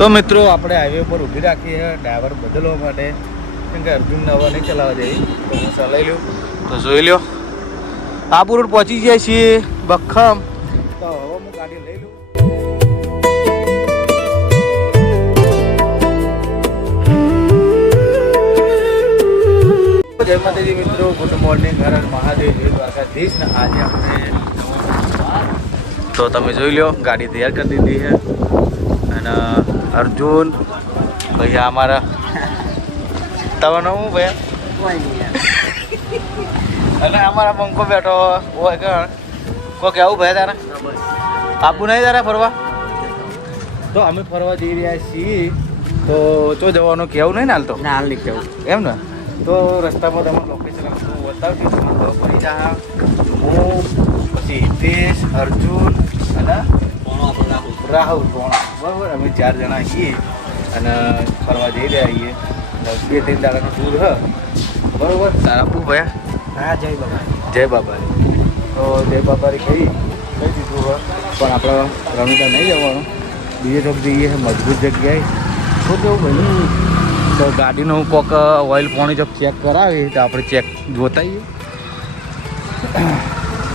તો મિત્રો આપણે હાઈવે પર ઊભી રાખી છે ડ્રાઈવર બદલવા માટે, કેમ કે અર્જુન નવા નહીં ચલાવવા દે તો હું ચલાવી લઉં. તો જોઈ લો આબુ રોડ પહોંચી જાય છીએ બખમ. તો હવે હું ગાડી લઈ લઉં. જય માતાજી મિત્રો, ગુડ મોર્નિંગ, હર હર મહાદેવ, જય દ્વારકાધીશ. ને આજે આપણે તો તમે જોઈ લો ગાડી તૈયાર કરી દીધી છે. અને અર્જુન ભૈયા અમારા તમારું હું ભૈયા અને અમારા પંખો બેઠો હોય કણ કોઈ કેવું ભાઈ તારે આપું નહીં તારે ફરવા. તો અમે ફરવા જઈ રહ્યા છીએ. તો જો જવાનું કેવું નહીં ને હાલ તો ના હાલ નહીં કેવું એમ ને. તો રસ્તામાં તમે લોકેશન બતાવજો, તમને ખબર પડી જા. હું પછી હિતેશ, અર્જુન અને રાહુલ બરાબર, અમે 4 જણા છીએ અને ફરવા જઈ રહ્યા છીએ. 2-3 દાડાનો ટૂર હ બરાબર. આપું ભયા હા જય બાબા. જય બાબારી. તો જય બાબારી કહી દીધું હોય, પણ આપણે રણુદા નહીં જવાનું, બીજે ચોક જઈએ મજબૂત જગ્યાએ. શું કેવું ભાઈ? તો ગાડીનું કોક ઓઇલ પાણી જો ચેક કરાવી તો આપણે ચેક જોતા આવીએ.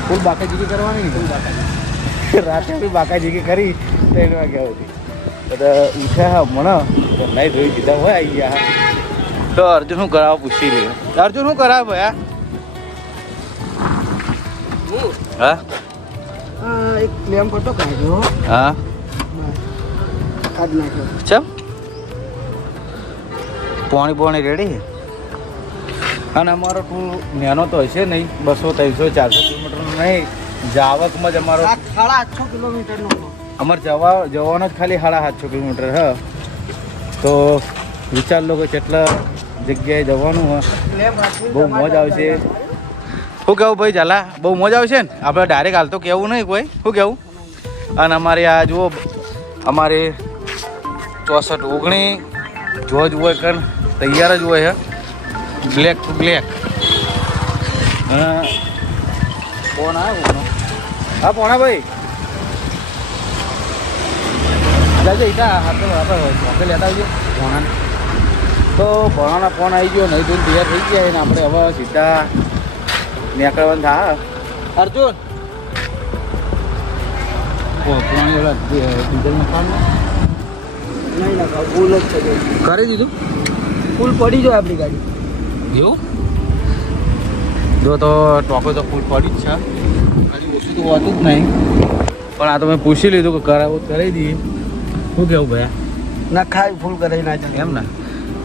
ફૂલ બાકાજીકી કરવાની ને, ફૂલ બાકાજી રાતે બી બાકાજીકી કરી 3 વાગ્યા સુધી. બધા ઉઠ્યા મને તો નહીં જોઈ દીધા હોય આવી ગયા. તો અર્જુન શું કરાવો પૂછી લે. અર્જુન શું કરાવે ભયા? હા એક ક્લેમ કરતો કાઢ્યો. હા કાઢ નાખ્યો. ચમ પોણી રેડી. અને અમારો ટૂર નાનો તો હશે નહીં, 200, 300, 400 કિલોમીટરનો નહીં. જાવકમાં જ અમારો 8.5 કિલોમીટરનો અમારે જવાનો જ ખાલી 7.5 કિલોમીટર હ. તો વિચાર લો કે કેટલા જગ્યાએ જવાનું હ. બહુ મોજ આવશે. શું કેવું ભાઈ? ચાલા બહુ મોજ આવશે ને. આપણે ડાયરેક્ટ હાલ તો કહેવું નહીં કોઈ. શું કેવું? અને અમારે આ જુઓ, અમારે 64-19 જો જ હોય કર તૈયાર જ હોય હે, બ્લેક ટુ બ્લેક. ફોન આવ્યો. હા પોણા ભાઈ દાદા ઈટા આપણે આપણે લેતા આવીએ ભોણાને. તો ભોણાના ફોન આવી ગયો, નહીં ધોઈને તૈયાર થઈ ગયા ને આપણે હવે સીધા નીકળવાનું થાય. અર્જુન પાણી ઓલા ડીઝલનું કામ નહીં નાખાવ, ફૂલ જ છે. કરી દીધું? ફૂલ પડી જાય આપણી ગાડી. એવું જો તો ટોકો તો ફૂલ પડી જ છે, હજી ઓછું તો હોતું જ નહીં. પણ આ તો મેં પૂછી લીધું કે કરાવું કરી દઈએ. શું કેવું ભયા? ના ખાય ફૂલ કરાવી નાખે એમ ને.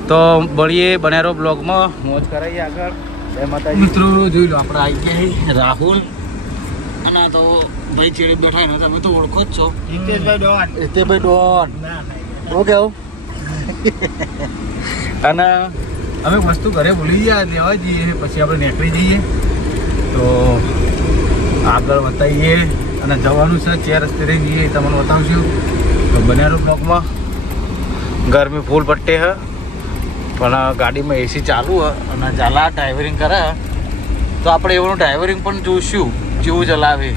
તો મળીએ બનેરો બ્લોગમાં, મોજ કરાવીએ આગળ. જય માતાજી મિત્રો. જોઈ લો આપણે આવી ગયા રાહુલ અને તો ભાઈ ચેડી બેઠા ને તમે તો ઓળખો જ છો. હિતેશભાઈ ડોન. શું કેવું? અને અમે વસ્તુ ઘરે ભૂલી ગયા લેવા જઈએ, પછી આપણે નીકળી જઈએ. તો આગળ બતાવીએ અને જવાનું છે 4 રસ્તે રહી જઈએ, તમને બતાવશું. તો બનેરો બ્લોકમાં ગરમી ફૂલ પટ્ટે હ, પણ ગાડીમાં એસી ચાલુ હ અને ચાલા ડ્રાઈવરિંગ કરે. તો આપણે એવાનું ડ્રાઈવરિંગ પણ જોઈશું જેવું ચલાવે.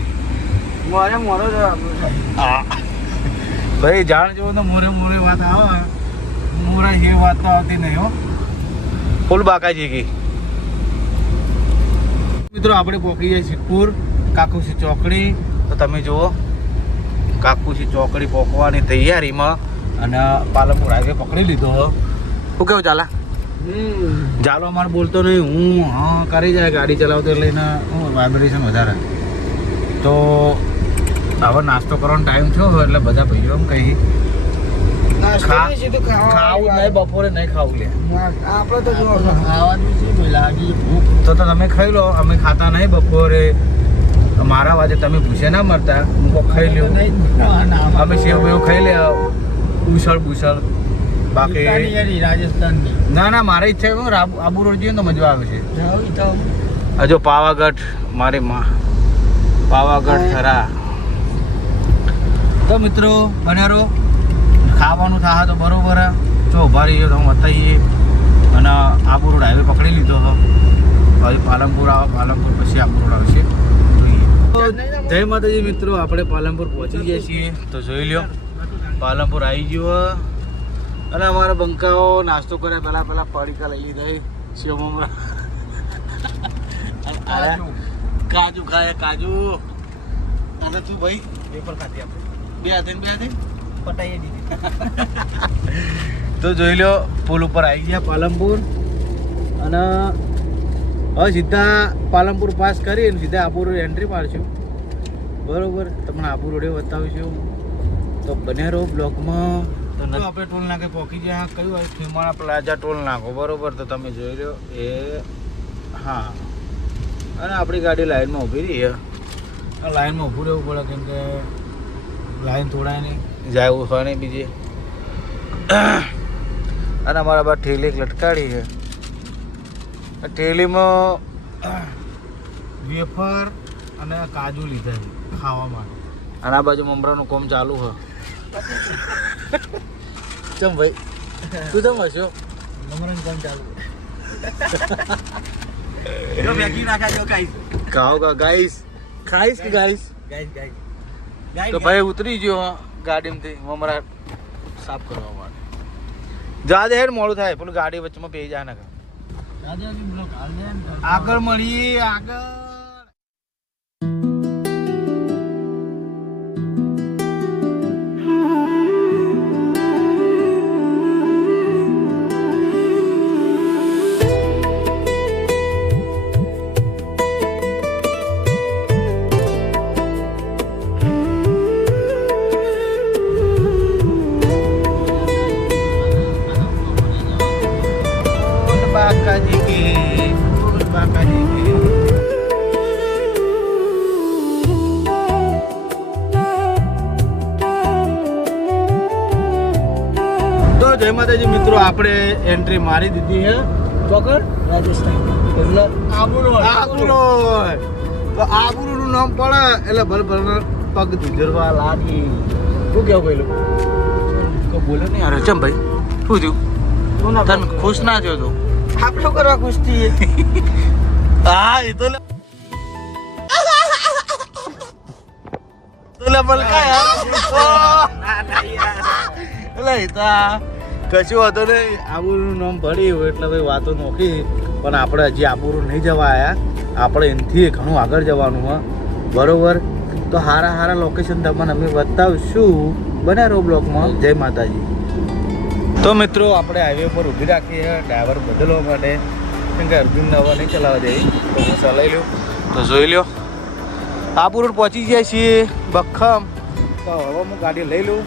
મોરે મોરો હા ભાઈ, જાણ જેવું તો મોરે મોરે વાત આવે, મોરા એ વાત તો આવતી નહીં હો. ફૂલ બાકાજી ગઈ. મિત્રો આપણે પહોંચી જાય સિદ્ધપુર કાકુસી ચોકડી. તો તમે જુઓ કાકુસી ચોકડી પહોંચવાની તૈયારીમાં અને પાલનપુર હાઈવે પકડી લીધો. શું કેવું ચાલા? ચાલો અમારે બોલતો નહીં, હું હા કરી જાય ગાડી ચલાવતો એટલે એને વાઇબ્રેશન વધારે. તો હવે નાસ્તો કરવાનો ટાઈમ થયો એટલે બધા ભાઈઓ એમ કહી ખાવું નહીં, બપોરે નહીં ખાવું લે. આપણે તો જો ખાવાનું છે લાગી ભૂખ તો તમે ખાઈ લો. અમે ખાતા નહીં બપોરે. મારા વાજે તમે ભૂસે ના મરતા, હું કોઈ ખાઈ લ્યો. અમે સેવ વેવ ખાઈ લે, ઉસળ બુસળ. બાકી રાજસ્થાનની ના ના મારી ઈચ્છા છે આબુ રોડ જઈએ તો મજા આવે છે. હજુ પાવાગઢ મારી માં પાવાગઢ થરા. તો મિત્રો બનેરો ખાવાનું થાય તો બરોબર. જો ઉભા રહીએ તો હું બતાવીએ. અને આબુ રોડ હાઈવે પકડી લીધો હવે પાલનપુર આવે, પાલનપુર પછી આબુ રોડ આવશે. જય માતાજી મિત્રો, આપણે પાલનપુર પહોંચી ગયા છીએ. તો જોઈ લો પાલનપુર આવી ગયો અને અમારા બંકાઓ નાસ્તો કર્યા પહેલા પડીકા લઈ લીધા સેવ મમરા કાજુ ખાય કાજુ અને તું ભાઈ પેપર ખાધી આપણે બે હાથે પટાઈ દીધી. તો જોઈ લો પુલ ઉપર આવી ગયા પાલનપુર અને હવે સીધા પાલનપુર પાસ કરીને સીધા આબુ રોડ એન્ટ્રી મારશું બરોબર. તમને આબુ રોડે બતાવીશું તો બને રહો બ્લોકમાં. તો આપણે ટોલ નાકે પહોંચી ગયા. કયું હોય ખીમાણા પ્લાઝા ટોલ નાકો બરોબર. તો તમે જોઈ લો એ હા. અને આપણી ગાડી લાઈનમાં ઊભી રહી લાઈનમાં ઊભું રહેવું પડે કેમ કે લાઈન તોડાય નહીં જાય એવું હોય નહીં બીજે. અને અમારા બા ઠેલી એક લટકાડી છે. ઠેલીમાં વેફર અને કાજુ લીધા છે ખાવા માટે. અને આ બાજુ મમરાનું કામ ચાલુ છે. ચમ ભાઈ તું ચમ હસ્યો? મમરાનું કામ ચાલુ. જો મેગી નાખા જો ગાઈસ. ખાઓ કા ગાઈસ. ખાઈશ કે ગાઈસ? ગાઈસ. તો ભાઈ ઉતરી ગયો ગાડીમાંથી મમરા સાફ કરવા માટે. જા દે હેડ મોડું થાય પેલું ગાડી વચ્ચેમાં પેઈ જાય ને. આગળ મળીએ આગળ. જય માતાજી મિત્રો, આપણે એન્ટ્રી મારી દીધી છે ચોકર રાજસ્થાન એટલે આબુ રોડ. તો આબુનું નામ પડે એટલે ભલ પગ ધુજરવા લાગી. શું કેવું પેલું તો બોલે નહીં યાર. ચમ ભાઈ શું થયું? તને ખુશ ના થયો તો આપણે કરવા ખુશ થઈએ. હા એ તો કશું વાતો નહીં. આબુનું નામ ભર્યું એટલે ભાઈ વાતો નોખી. પણ આપણે હજી આબુરું નહીં જવા આવ્યા. આપણે એનાથી ઘણું આગળ જવાનું હોય બરોબર. તો સારા લોકેશન તમને અમે બતાવશું. બને રહો બ્લોકમાં. જય માતાજી. તો મિત્રો આપણે હાઈવે પર ઊભી રાખીએ ડ્રાઈવર બદલવા માટે કેમ કે અર્જુનને હવા નહીં ચલાવવા દે. તો હું ચલાવી લઉં. તો જોઈ લો આબુ રોડ પહોંચી જાય છીએ બખમ. તો હવે હું ગાડી લઈ લઉં.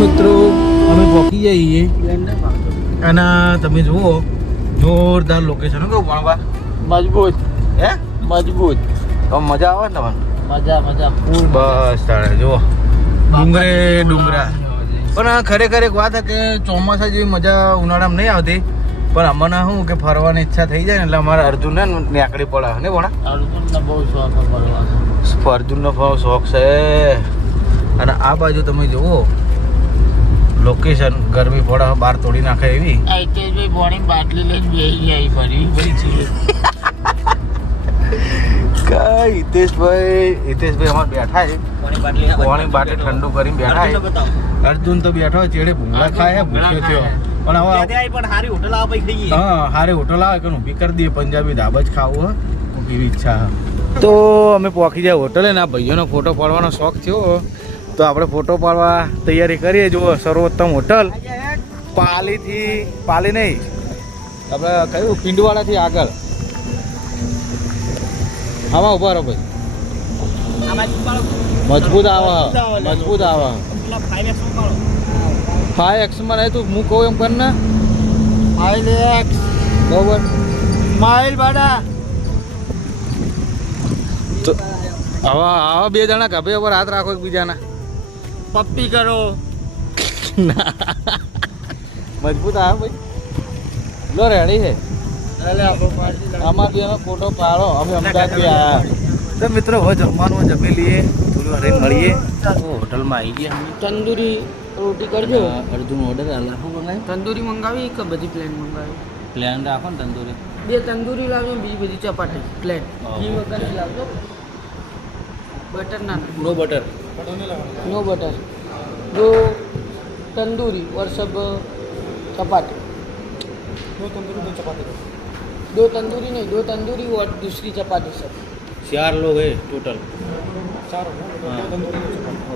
મિત્રો અમે પહોંચી જઈએ અને તમે જુઓ જોરદાર લોકેશન. કેવું ભણવા મજબૂત હે મજબૂત. તો મજા આવે ને તમને? મજા ફૂલ. બસ તારે જુઓ ડુંગરા. પણ ખરેખર એક વાત છે કે ચોમાસા જેવી મજા ઉનાળામાં નહીં આવતી. પણ અમને શું કે ફરવાની ઈચ્છા થઈ જાય ને એટલે અમારા અર્જુનને નીકળી પડે ને ભણા. અર્જુનને બહુ શોખ ફરવાનો. અર્જુનનો બહુ શોખ છે. અને આ બાજુ તમે જુઓ લોકેશન ગરમી પડે બહાર તોડી નાખે એવી. હિતેશભાઈ બોણી બાટલી લઈને બેસી જાય ફરી છે. કઈ હિતેશભાઈ અમારે બેઠા છે પાણી બાટલી ઠંડુ કરીને બેઠા છે. અર્જુન તો બેઠો ચેડે ભૂંગળા ખાય ભૂખ્યો થયો. પણ હવે સારી હોટલ આવે પછી ખાઈએ. હા સારી હોટલ આવે કે ઊભી કરી દઈએ. પંજાબી ધાબા જ ખાવું હોય એવી ઈચ્છા. તો અમે પહોંચી જાય હોટલે ને આ ભાઈઓનો ફોટો પાડવાનો શોખ થયો તો આપણે ફોટો પાડવા તૈયારી કરીએ. જુઓ સર્વોત્તમ હોટલ પાલી નહીં આપણે કયું પિંડવાડાથી આગળ આમાં ઉભા રહો ભાઈ મજબૂત આવે 5X માં નહીં તું હું કહું એમ કર ને 5X બરોબર માઇલ બાડા તો આવા બે જણા ગભે ઉપર હાથ રાખો એકબીજાના પપ્પી કરો મજબૂત આવે ભાઈ લો રેડી છે આમાં બી અમે ફોટો પાડો અમે અમદાવાદ બી આવ્યા તો મિત્રો હવે જમવાનું જમી લઈએ થોડી વાર રહીને મળીએ હોટલમાં આવી ગયા અમે તંદૂરી રોટી કરજો અડધું ઓર્ડર આખું બનાવી તંદૂરી મંગાવી કે બધી પ્લેન મંગાવી પ્લેન રાખો ને તંદૂરી 2 તંદૂરી લાવજો બીજી બધી ચપાટી પ્લેન ઘી વગરની લાવજો બટર ના નો બટર નો બટર 2 तंदूरी और सब चपाती 2 तंदूरी नहीं 2 तंदूरी और दूसरी चपाती सब 4 लोग है टोटल 4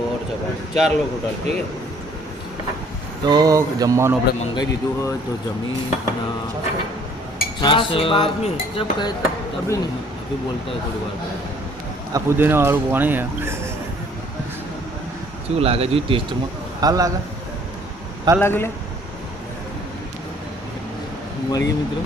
और चपाती 4 लोग टोटल ठीक है તો જમવાનું આપણે મંગાવી દીધું હોય તો જમી અને छाछ बाद में जब गए तब अभी नहीं अभी बोलता है थोड़ी बार આ પુદીના વાળું પાણી શું લાગે છે ટેસ્ટમાં હાલ લાગે લે મળીએ મિત્રો